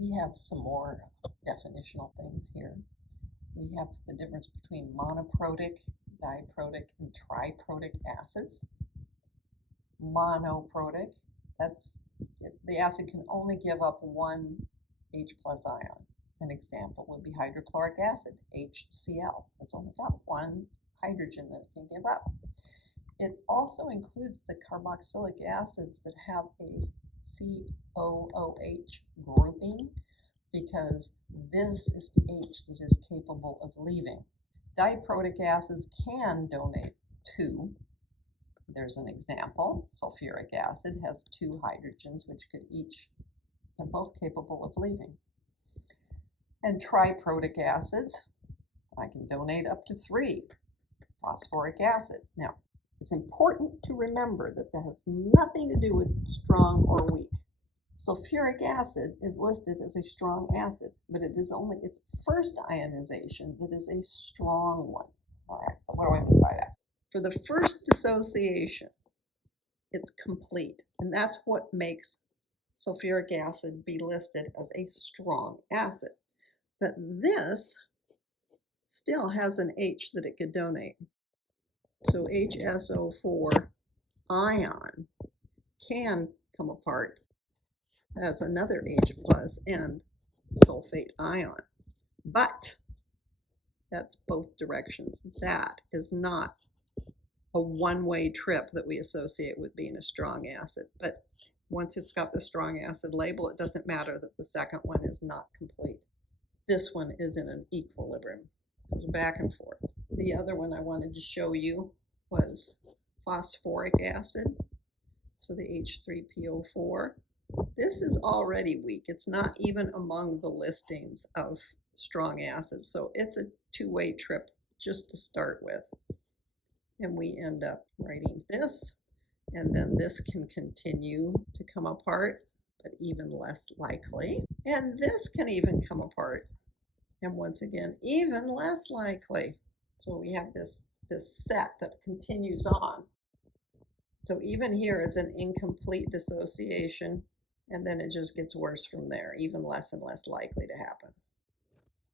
We have some more definitional things here. We have the difference between monoprotic, diprotic, and triprotic acids. Monoprotic, the acid can only give up one H plus ion. An example would be hydrochloric acid, HCl. It's only got one hydrogen that it can give up. It also includes the carboxylic acids that have a COOH grouping, because this is the H that is capable of leaving. Diprotic acids can donate two. There's an example. Sulfuric acid has two hydrogens, which could each, they're both capable of leaving. And triprotic acids, I can donate up to three. Phosphoric acid. Now, it's important to remember that that has nothing to do with strong or weak. Sulfuric acid is listed as a strong acid, but it is only its first ionization that is a strong one. All right, so what do I mean by that? For the first dissociation, it's complete, and that's what makes sulfuric acid be listed as a strong acid. But this still has an H that it could donate. So HSO4 ion can come apart as another H plus and sulfate ion. But that's both directions. That is not a one-way trip that we associate with being a strong acid. But once it's got the strong acid label, it doesn't matter that the second one is not complete. This one is in an equilibrium. It goes back and forth. The other one I wanted to show you was phosphoric acid. So the H3PO4. This is already weak. It's not even among the listings of strong acids. So it's a two-way trip just to start with. And we end up writing this, and then this can continue to come apart, but even less likely. And this can even come apart, and once again, even less likely. So we have this set that continues on. So even here, it's an incomplete dissociation, and then it just gets worse from there, even less and less likely to happen.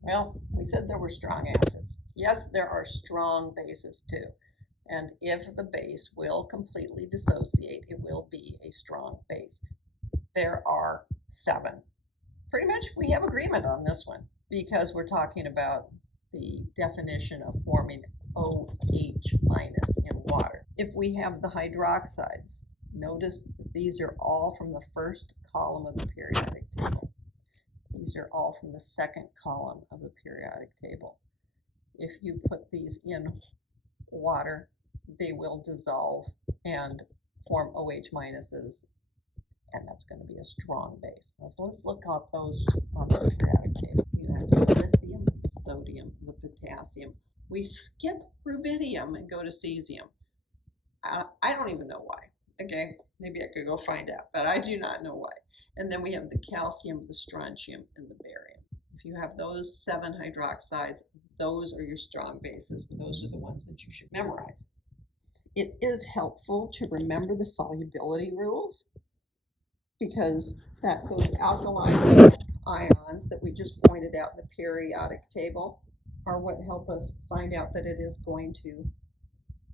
Well, we said there were strong acids. Yes, there are strong bases too. And if the base will completely dissociate, it will be a strong base. There are 7. Pretty much we have agreement on this one, because we're talking about the definition of forming OH minus in water. If we have the hydroxides, notice that these are all from the first column of the periodic table. These are all from the second column of the periodic table. If you put these in water, they will dissolve and form OH minuses, and that's going to be a strong base. Now, so let's look at those on the periodic table. You have the lithium, the sodium, the potassium. We skip rubidium and go to cesium. I don't even know why. Okay, maybe I could go find out, but I do not know why. And then we have the calcium, the strontium, and the barium. If you have those 7 hydroxides, those are your strong bases. Those are the ones that you should memorize. It is helpful to remember the solubility rules, because those alkaline ions that we just pointed out in the periodic table are what help us find out that it is going to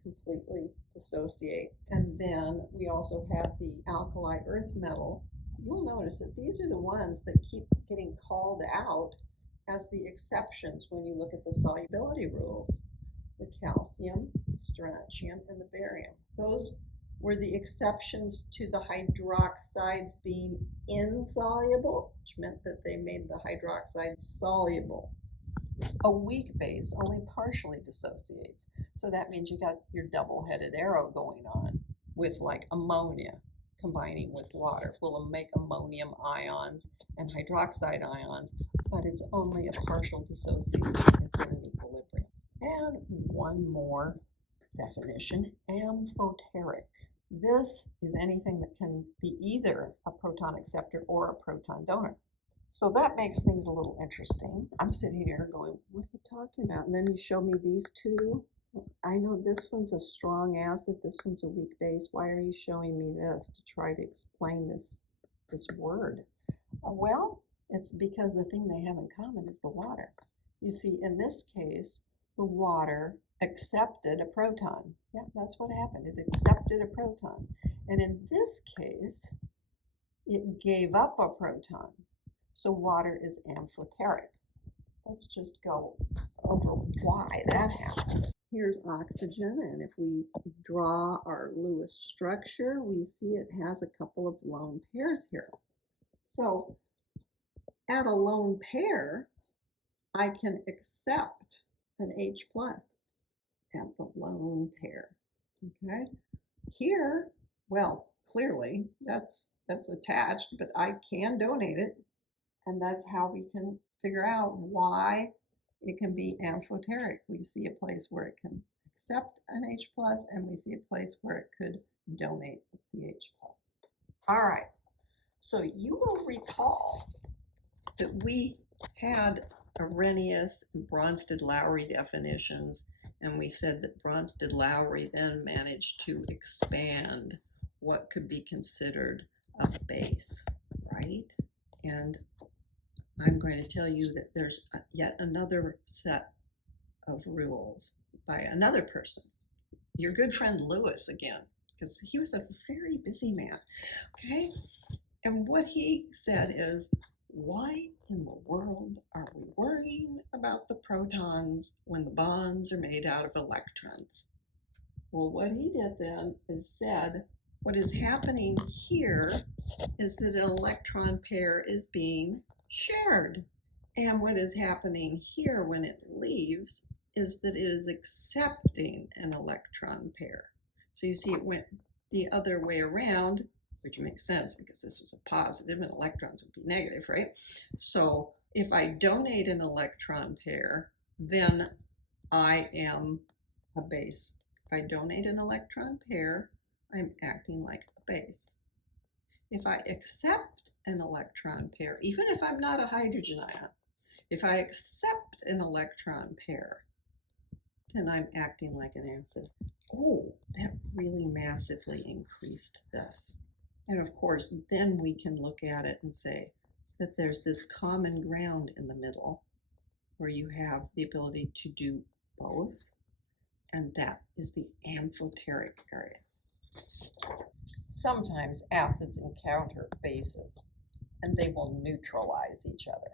completely dissociate. And then we also have the alkali earth metal. You'll notice that these are the ones that keep getting called out as the exceptions when you look at the solubility rules. The calcium, the strontium, and the barium. Those were the exceptions to the hydroxides being insoluble, which meant that they made the hydroxide soluble. A weak base only partially dissociates. So that means you got your double-headed arrow going on with like ammonia combining with water. We'll make ammonium ions and hydroxide ions, but it's only a partial dissociation. It's in an equilibrium. And one more definition, amphoteric. This is anything that can be either a proton acceptor or a proton donor. So that makes things a little interesting. I'm sitting here going, what are you talking about? And then you show me these two. I know this one's a strong acid, this one's a weak base. Why are you showing me this to try to explain this word? Well, It's because the thing they have in common is the water. You see, in this case, the water accepted a proton. Yeah, that's what happened. It accepted a proton. And in this case, it gave up a proton. So water is amphoteric. Let's just go over why that happens. Here's oxygen, and if we draw our Lewis structure, we see it has a couple of lone pairs here. So at a lone pair, I can accept an H plus at the lone pair. Okay, here, well, clearly that's attached, but I can donate it, and that's how we can figure out why it can be amphoteric. We see a place where it can accept an H plus, and we see a place where it could donate the H plus. All right, so you will recall that we had Arrhenius and Bronsted-Lowry definitions, and we said that Bronsted-Lowry then managed to expand what could be considered a base, right? And I'm going to tell you that there's yet another set of rules by another person, your good friend Lewis again, because he was a very busy man, okay? And what he said is, why in the world are we worrying about the protons when the bonds are made out of electrons? Well, what he did then is said, what is happening here is that an electron pair is being shared. And what is happening here when it leaves is that it is accepting an electron pair. So you see it went the other way around, which makes sense because this was a positive and electrons would be negative, right? So if I donate an electron pair, then I am a base. If I donate an electron pair, I'm acting like a base. If I accept an electron pair, even if I'm not a hydrogen ion, if I accept an electron pair, then I'm acting like an acid. Oh, that really massively increased this. And of course, then we can look at it and say that there's this common ground in the middle where you have the ability to do both, and that is the amphoteric area. Sometimes acids encounter bases, and they will neutralize each other.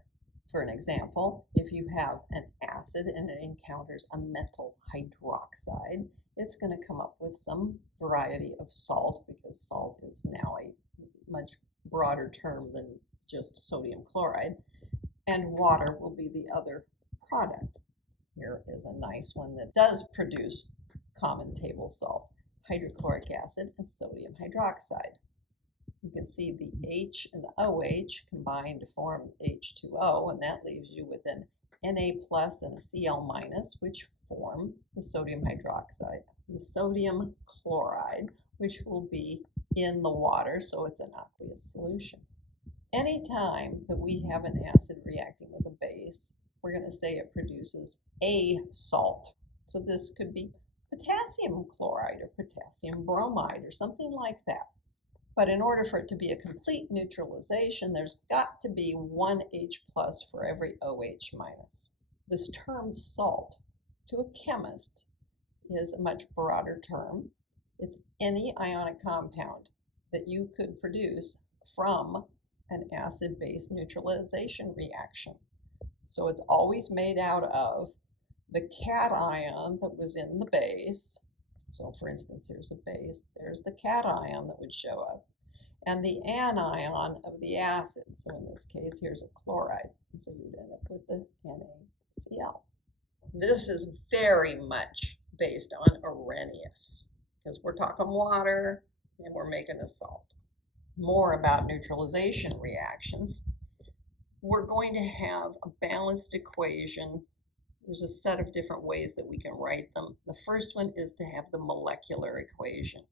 For an example, if you have an acid and it encounters a metal hydroxide, it's going to come up with some variety of salt, because salt is now a much broader term than just sodium chloride, and water will be the other product. Here is a nice one that does produce common table salt, hydrochloric acid and sodium hydroxide. You can see the H and the OH combine to form H2O, and that leaves you with an Na plus and a Cl minus, which form the sodium hydroxide. The sodium chloride, which will be in the water, so it's an aqueous solution. Anytime that we have an acid reacting with a base, we're going to say it produces a salt. So this could be potassium chloride or potassium bromide or something like that. But in order for it to be a complete neutralization, there's got to be one H plus for every OH minus. This term salt, to a chemist, is a much broader term. It's any ionic compound that you could produce from an acid-base neutralization reaction. So it's always made out of the cation that was in the base. So for instance, here's a base, there's the cation that would show up, and the anion of the acid. So in this case, here's a chloride, and so you'd end up with the NaCl. This is very much based on Arrhenius, because we're talking water and we're making a salt. More about neutralization reactions. We're going to have a balanced equation. There's a set of different ways that we can write them. The first one is to have the molecular equation,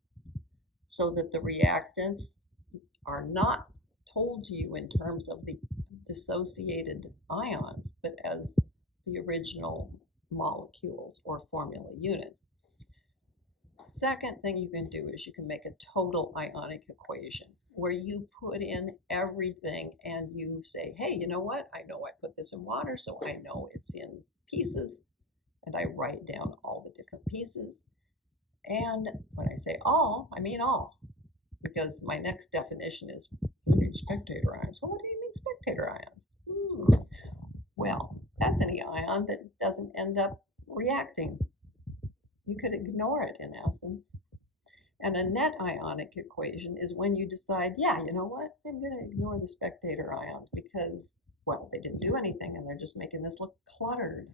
so that the reactants are not told to you in terms of the dissociated ions, but as the original molecules or formula units. Second thing you can do is you can make a total ionic equation. where you put in everything and you say, hey, you know what? I know I put this in water, so I know it's in pieces. And I write down all the different pieces. And when I say all, I mean all. Because my next definition is, I need spectator ions. Well, what do you mean spectator ions? Well, that's any ion that doesn't end up reacting. You could ignore it in essence. And a net ionic equation is when you decide, yeah, you know what, I'm going to ignore the spectator ions because, well, they didn't do anything and they're just making this look cluttered.